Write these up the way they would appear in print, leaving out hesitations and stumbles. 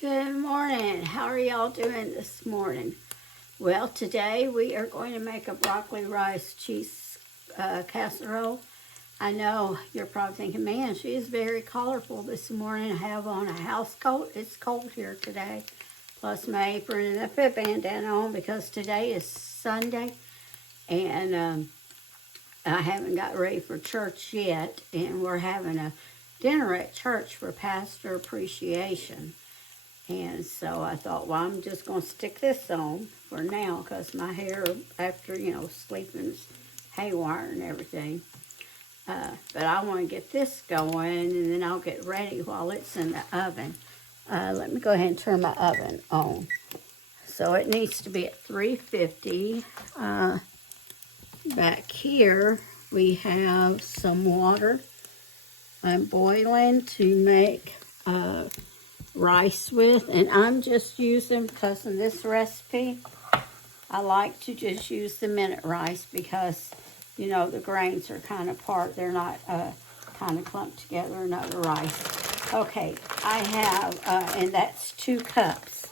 Good morning. How are y'all doing this morning? Well, today we are going to make a broccoli rice cheese casserole. I know you're probably thinking, man, she is very colorful this morning. I have on a house coat. It's cold here today. Plus my apron and a fit bandana on because today is Sunday. And I haven't got ready for church yet. And we're having a dinner at church for pastor appreciation. And so I thought, well, I'm just going to stick this on for now because my hair, after, sleeping is haywire and everything. But I want to get this going, and then I'll get ready while it's in the oven. Let me go ahead and turn my oven on. So it needs to be at 350. Back here, we have some water. I'm boiling to make rice with, and I'm just using, because in this recipe I like to just use the minute rice because the grains are kind of they're not kind of clumped together in other rice. Okay, I have and that's 2 cups.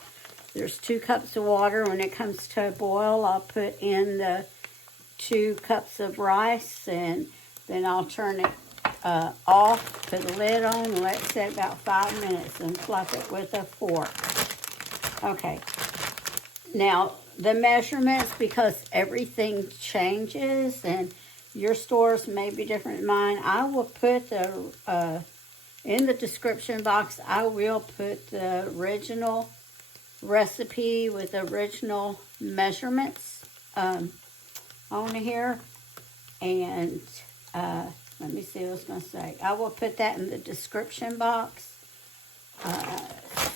There's 2 cups of water. When it comes to a boil, I'll put in the 2 cups of rice, and then I'll turn it off, put the lid on, and let it sit about 5 minutes and fluff it with a fork. Okay. Now, the measurements, because everything changes and your stores may be different than mine, I will put in the description box, I will put the original recipe with the original measurements on here. And let me see what I was going to say. I will put that in the description box.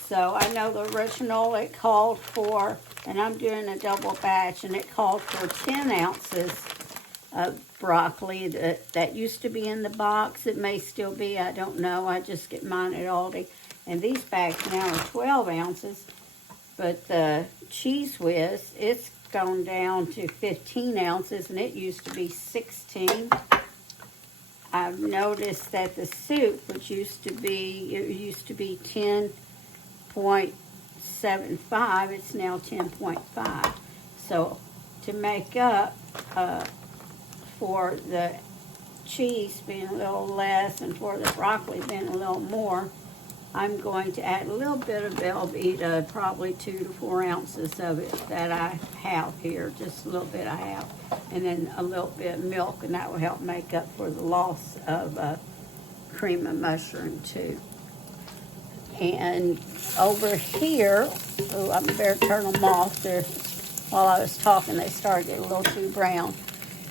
So I know the original, it called for, and I'm doing a double batch, and it called for 10 ounces of broccoli. That used to be in the box. It may still be, I don't know. I just get mine at Aldi. And these bags now are 12 ounces. But the Cheese Whiz, it's gone down to 15 ounces, and it used to be 16. I've noticed that the soup, which used to be 10.75, it's now 10.5. So to make up for the cheese being a little less and for the broccoli being a little more, I'm going to add a little bit of Velveeta, probably 2 to 4 ounces of it that I have here, just a little bit I have, and then a little bit of milk, and that will help make up for the loss of cream of mushroom too. And over here, I better turn them off. While I was talking, they started getting a little too brown.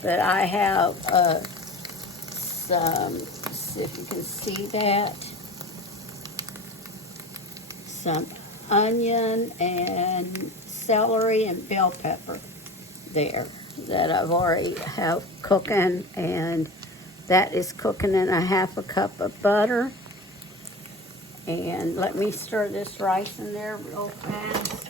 But I have some, let's see if you can see that, some onion and celery and bell pepper there that I've already have cooking, and that is cooking in a 1/2 cup of butter. And let me stir this rice in there real fast.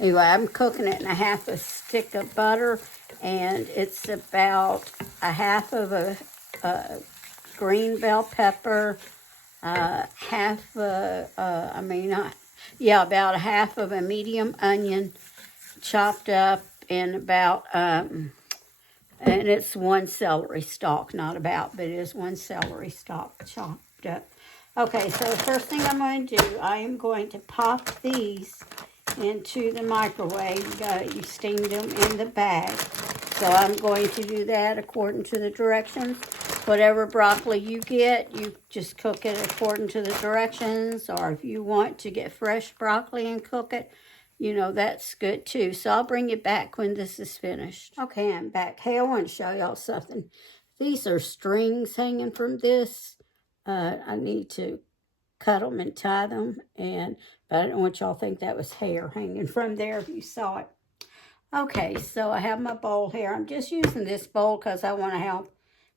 Anyway, I'm cooking it in a 1/2 stick of butter, and it's about a 1/2 of a green bell pepper, about a 1/2 of a medium onion chopped up, and about, and it's 1 celery stalk, not about, but it is 1 celery stalk chopped up. Okay, so the first thing I'm going to do, I am going to pop these into the microwave. You steamed them in the bag. So I'm going to do that according to the directions. Whatever broccoli you get, you just cook it according to the directions. Or if you want to get fresh broccoli and cook it, that's good too. So I'll bring you back when this is finished. Okay, I'm back. Hey, I want to show y'all something. These are strings hanging from this. I need to cut them and tie them, but I don't want y'all to think that was hair hanging from there if you saw it. Okay, so I have my bowl here. I'm just using this bowl because I want to help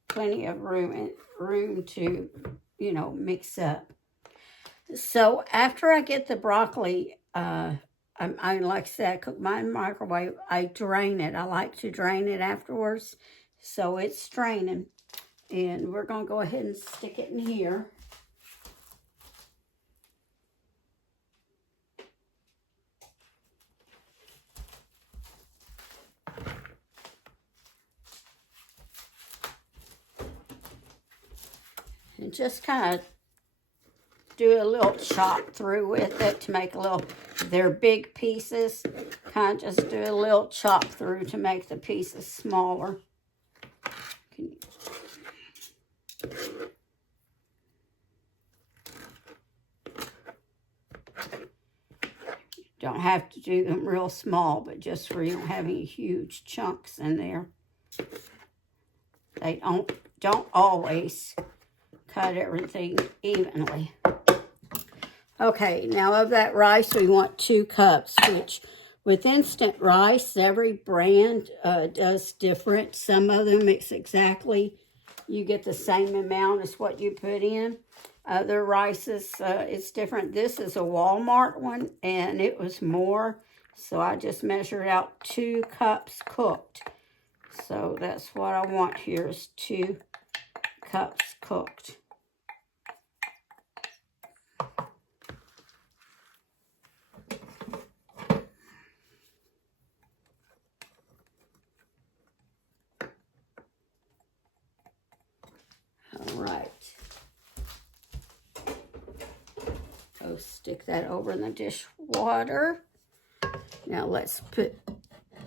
plenty of room to, you know, mix up. So after I get the broccoli, I like I said, I cook mine in the microwave. I drain it. I like to drain it afterwards, so it's straining. And we're going to go ahead and stick it in here. And just kind of do a little chop through with it to make a little, they're big pieces. Kind of just do a little chop through to make the pieces smaller. Don't have to do them real small, but just where you don't have any huge chunks in there. They don't always cut everything evenly. Okay, now of that rice, we want 2 cups, which with instant rice, every brand does different. Some of them, it's exactly, you get the same amount as what you put in. Other rices, it's different. This is a Walmart one, and it was more, so I just measured out 2 cups cooked. So that's what I want here is 2 cups cooked. All right. Go stick that over in the dishwater. Now let's put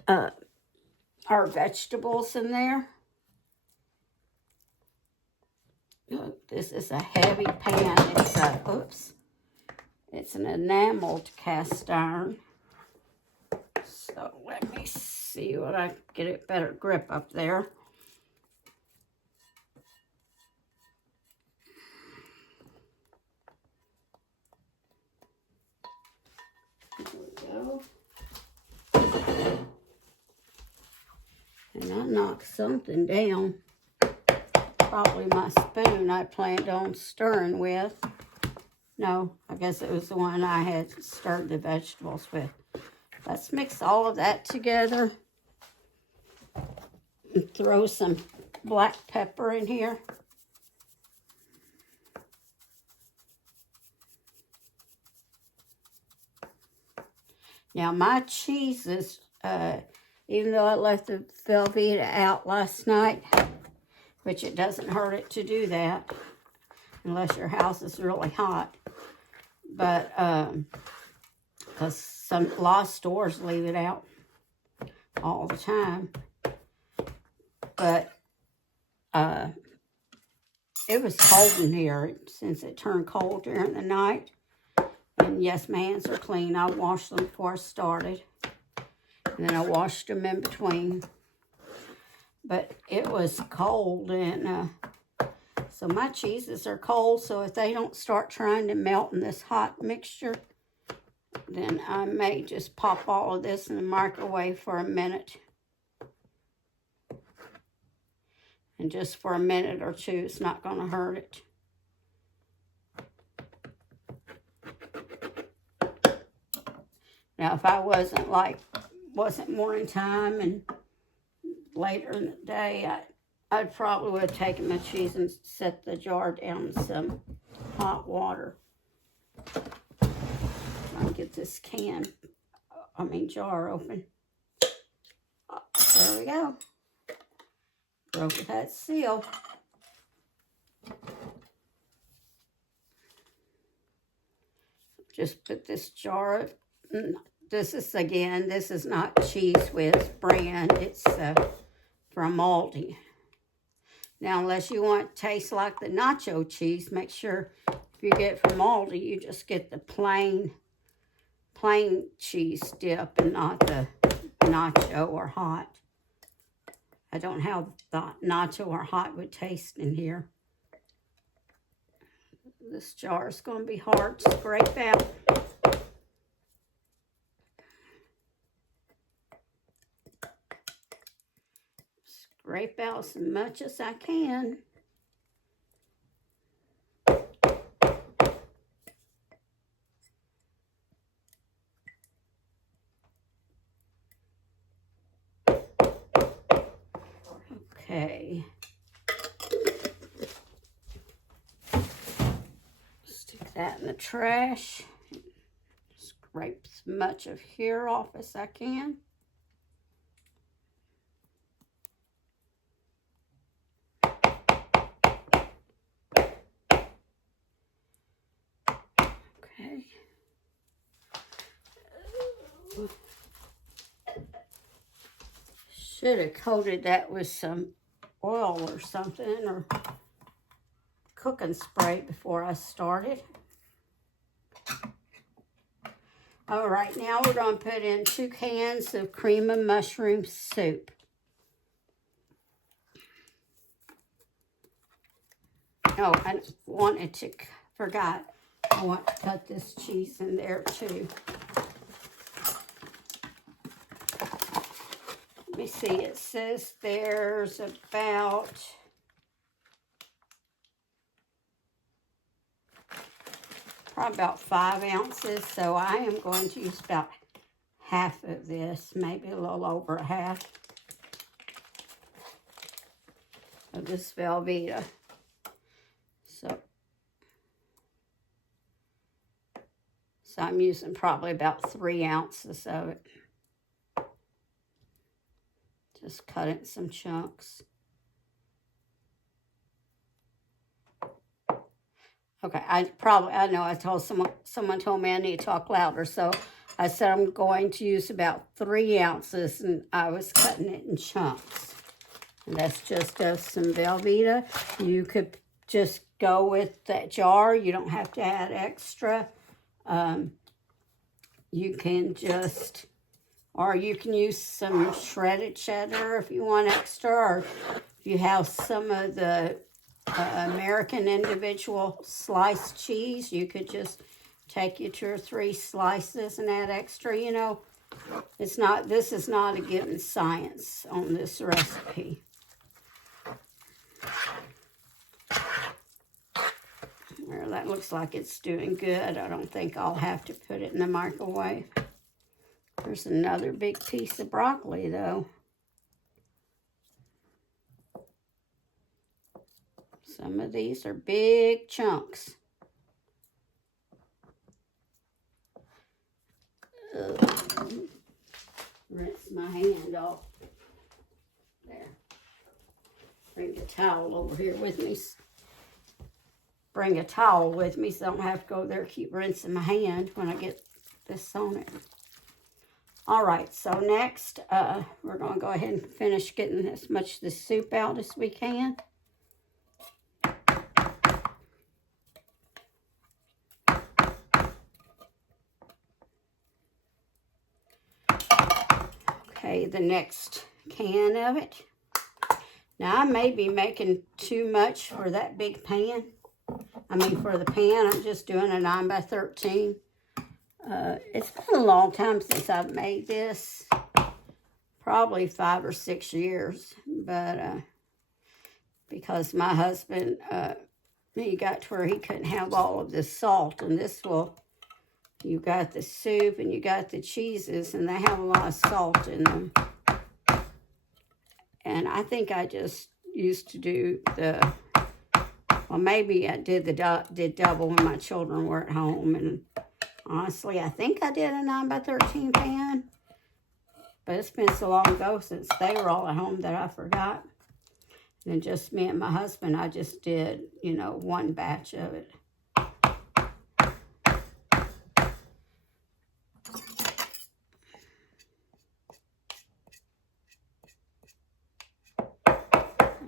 our vegetables in there. This is a heavy pan. It's an enameled cast iron. So let me see what I get a better grip up there. There we go. And I knocked something down. Probably my spoon I planned on stirring with. No, I guess it was the one I had stirred the vegetables with. Let's mix all of that together. And throw some black pepper in here. Now my cheeses, even though I left the Velveeta out last night, which it doesn't hurt it to do that, unless your house is really hot. But, because a lot of stores leave it out all the time. But, it was cold in here since it turned cold during the night. And yes, my hands are clean. I washed them before I started. And then I washed them in between. But it was cold, and so my cheeses are cold. So if they don't start trying to melt in this hot mixture, then I may just pop all of this in the microwave for a minute. And just for a minute or two, it's not going to hurt it. Now, if I wasn't morning time and later in the day, I'd probably would have taken my cheese and set the jar down in some hot water. I'll get this jar open. There we go. Broke that seal. Just put this jar. This is not Cheese Whiz brand. It's from Aldi. Now, unless you want to taste like the nacho cheese, make sure if you get it from Aldi, you just get the plain cheese dip and not the nacho or hot. I don't have the nacho or hot would taste in here. This jar is going to be hard to scrape out. scrape out as much as I can. Okay. Stick that in the trash. Scrape as much of here off as I can. Okay. Should have coated that with some oil or something, or cooking spray before I started. All right, now we're going to put in 2 cans of cream of mushroom soup. Oh, I forgot. I want to cut this cheese in there too. Let me see, it says there's about probably about 5 ounces, so I am going to use about half of this, maybe a little over a half of this Velveeta. So I'm using probably about 3 ounces of it. Just cut it in some chunks. Okay, I know I told someone told me I need to talk louder, so I said I'm going to use about 3 ounces, and I was cutting it in chunks. And that's just some Velveeta. You could just go with that jar. You don't have to add extra. You can just, or you can use some shredded cheddar if you want extra, or if you have some of the American individual sliced cheese, you could just take your 2 or 3 slices and add extra. You know, this is not a given science on this recipe. Well, that looks like it's doing good. I don't think I'll have to put it in the microwave. There's another big piece of broccoli, though. Some of these are big chunks. Rinse my hand off. There. Bring a towel over here with me. Bring a towel with me so I don't have to go there keep rinsing my hand when I get this on it. All right, so next we're going to go ahead and finish getting as much of the soup out as we can. Okay, the next can of it. Now I may be making too much for that big pan. I mean, for the pan, I'm just doing a 9 by 13. It's been a long time since I've made this. Probably 5 or 6 years. But because my husband, he got to where he couldn't have all of this salt. And this will, you got the soup and you got the cheeses, and they have a lot of salt in them. And I think I just used to do the, well, maybe I did double when my children were at home. And honestly, I think I did a 9 by 13 pan. But it's been so long ago since they were all at home that I forgot. And just me and my husband, I just did, you know, 1 batch of it.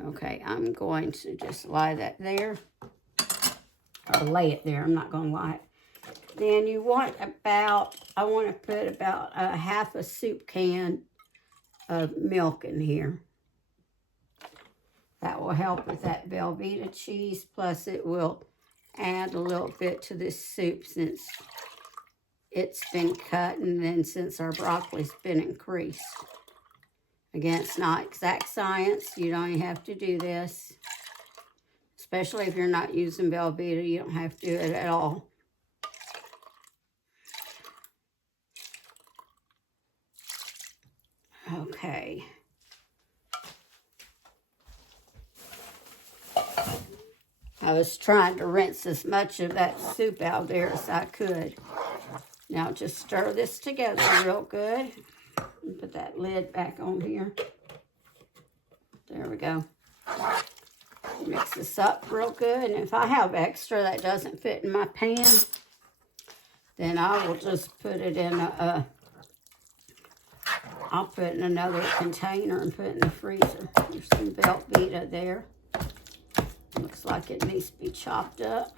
Okay, I'm going to just lie that there. Or lay it there. I'm not going to lie it. Then you want about, I want to put about a half a soup can of milk in here. That will help with that Velveeta cheese. Plus it will add a little bit to this soup since it's been cut, and then since our broccoli's been increased. Again, it's not exact science. You don't even have to do this. Especially if you're not using Velveeta, you don't have to do it at all. Okay. I was trying to rinse as much of that soup out there as I could. Now just stir this together real good. And put that lid back on here. There we go. Mix this up real good. And if I have extra that doesn't fit in my pan, then I will just put it in I'll put it in another container and put it in the freezer. There's some Velveeta there. Looks like it needs to be chopped up.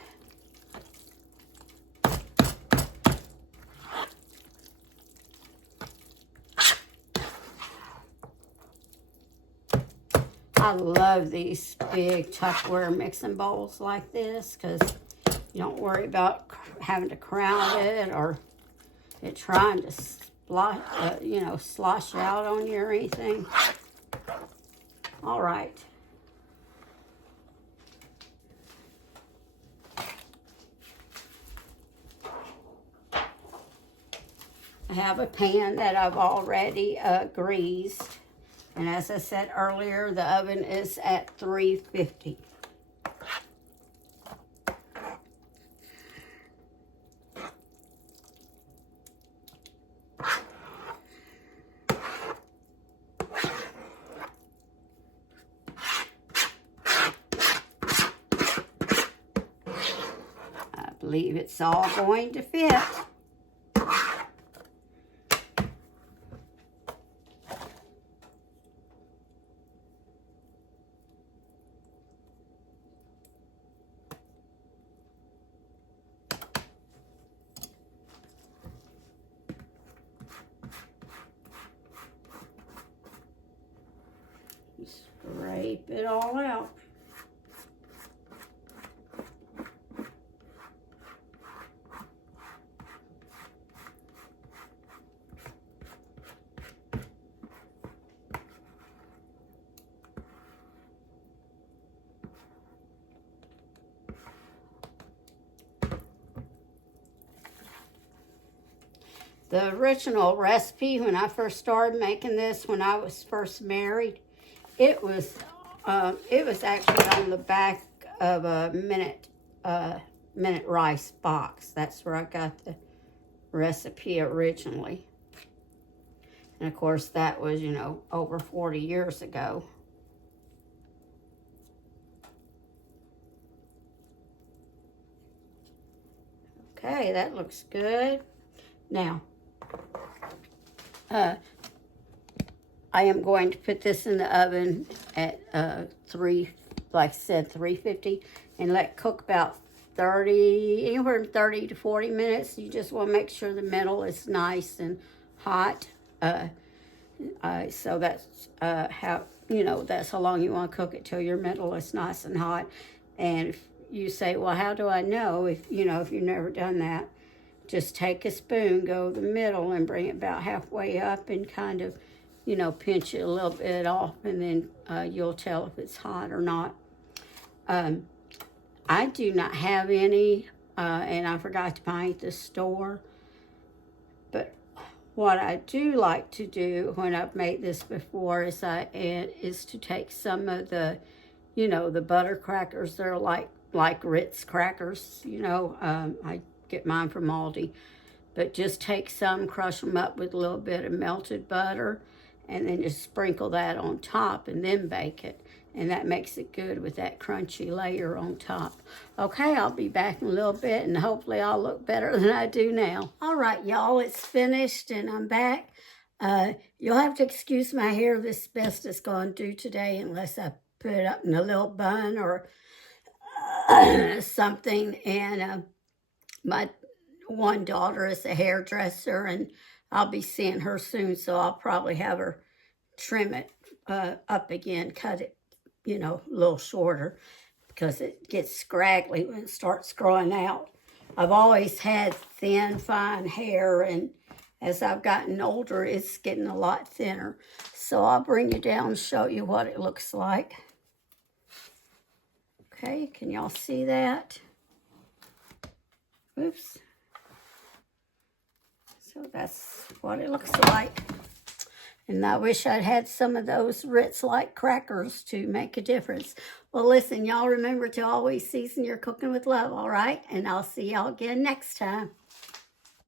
I love these big Tupperware mixing bowls like this because you don't worry about having to crown it or it trying to slosh out on you or anything. All right. I have a pan that I've already greased. And as I said earlier, the oven is at 350. I believe it's all going to fit. Scrape it all out. The original recipe, when I first started making this, when I was first married, it was actually on the back of a minute rice box. That's where I got the recipe originally. And of course, that was, over 40 years ago. Okay, that looks good. Now, I am going to put this in the oven at like I said, 350, and let it cook about anywhere from 30 to 40 minutes. You just want to make sure the middle is nice and hot. So that's that's how long you want to cook it, till your middle is nice and hot. And if you say, well, how do I know? If you've never done that, just take a spoon, go to the middle, and bring it about halfway up, and kind of, pinch it a little bit off, and then you'll tell if it's hot or not. I do not have any, and I forgot to buy it at the store. But what I do like to do when I've made this before is to take some of the, the butter crackers. They're like Ritz crackers. I get mine from Aldi. But just take some, crush them up with a little bit of melted butter, and then just sprinkle that on top and then bake it. And that makes it good with that crunchy layer on top. Okay, I'll be back in a little bit, and hopefully I'll look better than I do now. All right, y'all, it's finished, and I'm back. You'll have to excuse my hair. This best it's going to do today, unless I put it up in a little bun or something. And my one daughter is a hairdresser, and I'll be seeing her soon, so I'll probably have her trim it up again, cut it, a little shorter, because it gets scraggly when it starts growing out. I've always had thin, fine hair, and as I've gotten older, it's getting a lot thinner. So I'll bring you down and show you what it looks like. Okay, can y'all see that? Oops. So that's what it looks like. And I wish I'd had some of those Ritz-like crackers to make a difference. Well, listen, y'all remember to always season your cooking with love, all right? And I'll see y'all again next time.